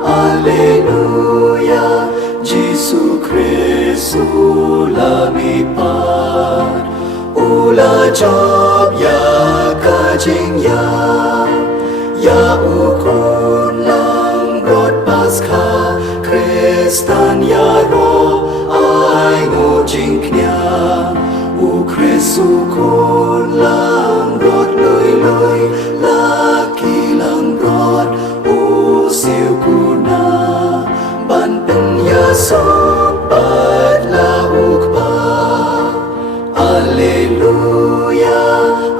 Alleluia, Gesù Cristo lumipad. Ula job ya kajing ya ukun lang rod Paskha Kristan ya ro ai ngo jing knya u Kristu kun lang rod lui laki lang rod u siu kuna ban pen ya sobat la ukpa. Alleluia,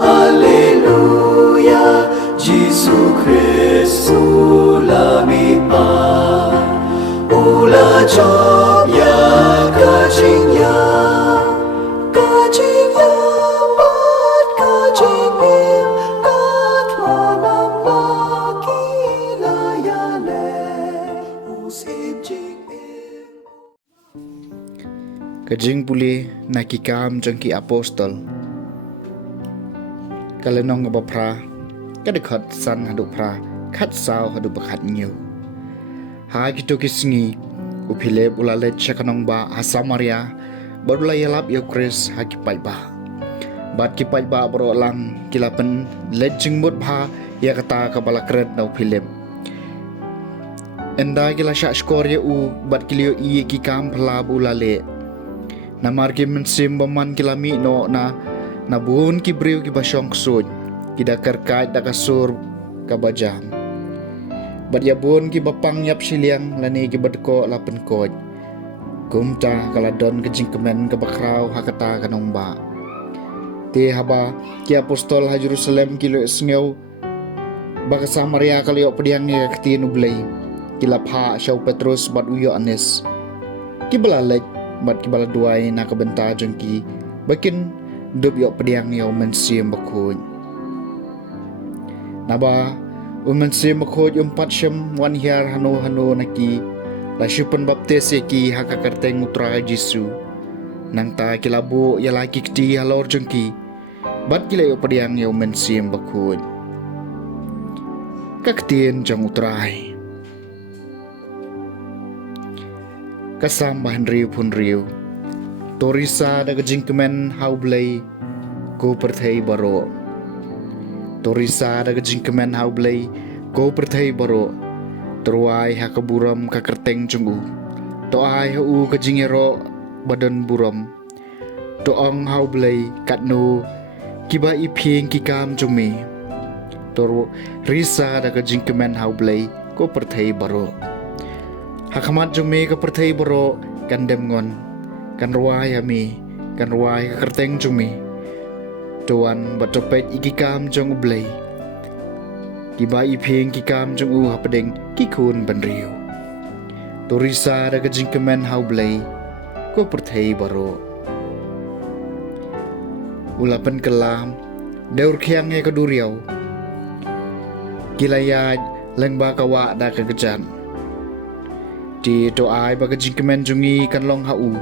Alleluia, Gesù Cristo lumipad. Ula job ya kajing ya pat kajing im kat lanam laki layale usim jing im. Kajing puli nakikam jangki apostol kalenong ngabapra kadekhat san haduk pra khat saw haduk bakhat nyu ha kitu kisngi upile ulale chakanong ba asamaria barula yalap yo Chris ha kipai ba bat kipai ba bro lang kilapen lejing mut bha ya kata kabala kred na upile enda kila sha skor ye u bat kilio i ki kam phla bulale namar ki mensim baman kilami no na buhun ki briu ki basyong ksud ki dakar kait dakasur kabajam bat ya buhun ki bapang yap siliang lani ki badko lapen kod kumta kaladon ke jingkemen ke bakrau hakata kanong ba te haba ki apostol ha Jerusalem ki lo sngew baka Samaria kalio pediang ni kakti nublay ki lapha syau Petrus bat uyo anes ki balalek bat ki baladuai na kabenta jengki bakin dub yo pediang yo mensim bakun naba mensim bakun umpat syam wan hiar hanu naki la syupen baptis ki hakakarteng utra Jesu nang ta kilabu ya laki kti halor jengki bat kila yo pediang yo mensim bakun kaktien jang utrai kasam bahan riu pun riu Torisa daga jingkemen haublay ko perthai baro Torisa daga jingkemen haublay ko perthai baro Terwai hakaburam kakerteng jungu Toai hau kajingero badan buram Toong haublay katno kiba iping kikam jumi Torisa daga jingkemen haublay ko perthai baro Hakamat jumi ka perthai baro kandem ngon kan ruai hami kan ruai kerteng jumi tuan batopet ikikam jong ublay kiba iping kikam jong u hapadeng kikun banriu Torisa daga jingkemen haublay ko perthai baro ulapan kelam daur khiang ye kaduriau kilaya lengba kawa da kegejan di doai baga jingkemen jongi kan long hau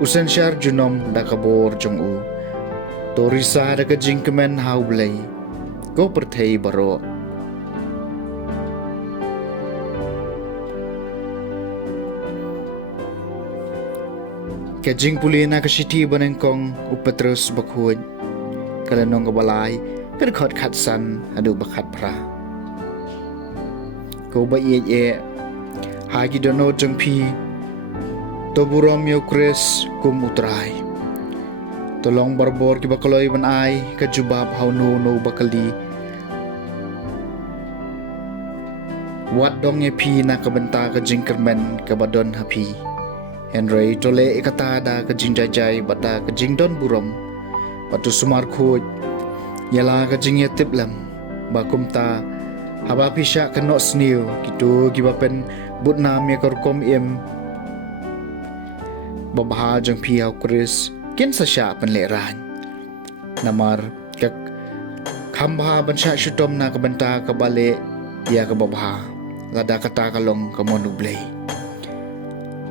usen syar junom da kabor jong u Torisa da ka jingkemen haublay ko perthai baro kajing puli na kasiti banengkong u Petrus bakhud kalanong kabalay kadkhot khatsan adu bakhat pra ko ba ye hagi dono jengpi Toburom yo Chris kum utrai tolong barbor ki bakaloy banai ka jubab hauno no bakali wat dong ye pi na kabenta ka jingkermen ka badon hapi Henry tole ikata da ka jingjajai bata ka jingdon burom patu sumar khoj yala ka jingye tiplam bakumta haba pisha kanok sniu kitu gibapen butnam ye korkom im babha jang piau Chris kin sa sya panleran namar kak khambha bansha shutom na kabanta kabale ya ka babha lada kata kalong kamonublay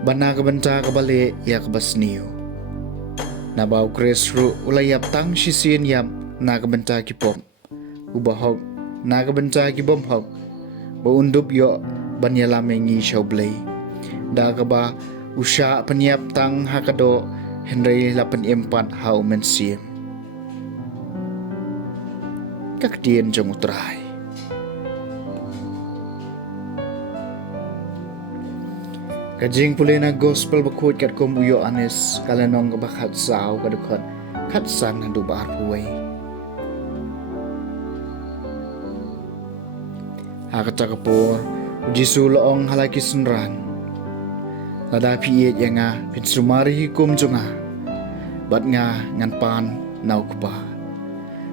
bana kabanta kabale ya ka basniu nabaw Chris ru ulayap tang shisin yam na kabanta kipom ubahog na kabanta kibom hog Baundup yo banyalame ngi shawblay. Da ka ba usya paniap tang hakado Henry 84 hau mensim. Kakdien jong utray. Kajing puli na gospel bakut kat kum uyo anis kalanong kabakat sao kadukot katsan na dubar puway. Hakata kapur uji suloong halaki sunran. Lada piit yang nga pinsumari hikum junga. Bat nga ngan pan nau kupa.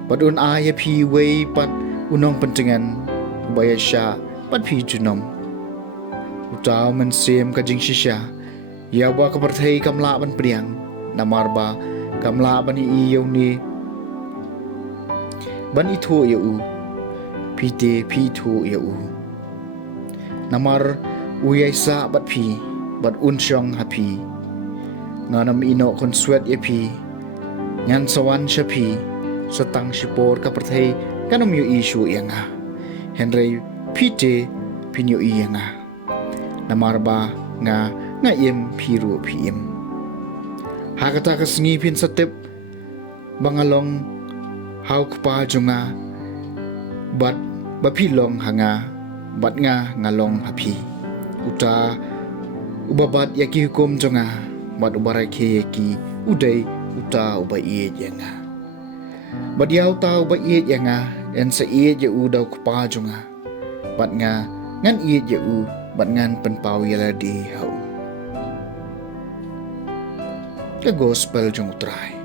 Bat un aya pi way pat unong pentingan ubaya sya pat pi junom. Utaw mensim kajing sisya. Yawa kapartay kamla ban priang. Namarba kamla ban iiyaw ni. Ban ito iau. Pite pito iau. Namar uyay sa bat pi. Bat unsyong hapi. Nga nam ino konswet yapi. Nyan sawan siya pi. Satang sipor kapartay kanam yu isu iya nga. Henry pite pinyo iya nga. Namarba nga im piru piem. Hakata kasngipin sa tip. Bangalong hau kupa junga. Bat bapilong hanga. Bat nga ngalong hapi. Uta ubabat yaki hukum jonga bat ubarai ke yaki udai uta ubai iet yanga bat yau ta ubai iet yanga en sa iet ya udau kupa jonga bat nga ngan iet ya bat ngan penpau yala di hau ka gospel jong utrai.